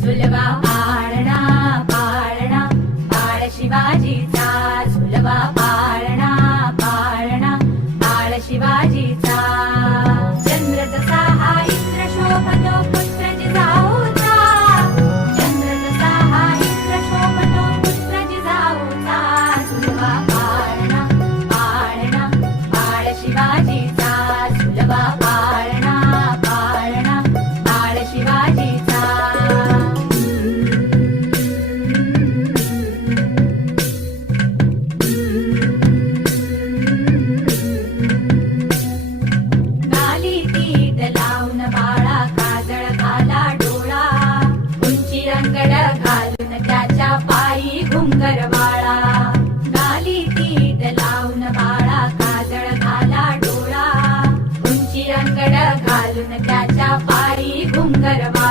झुलवा पाळणा पाळणा बाळ शिवाजीचा, झुलवा पाळणा पाळणा बाळ शिवाजीचा. चंद्र जसा हा इंद्र शोभतो पुत्र जिजाऊचा, चंद्र जसा हा इंद्र शोभतो पुत्र जिजाऊचा. झुलवा पाळणा पाळणा बाळ शिवाजीचा, झुलवा पाळणा पाळणा बाळ शिवाजीचा. गाली तीट लावून बाळा काजळ घाला डोळा, उंची रंगड घालून त्याच्या पायी घुंगर वाळा. गाली तीट लावून बाळा काजळ घाला डोळा, उंची रंगड घालून त्याच्या पायी घुंगर वाळा.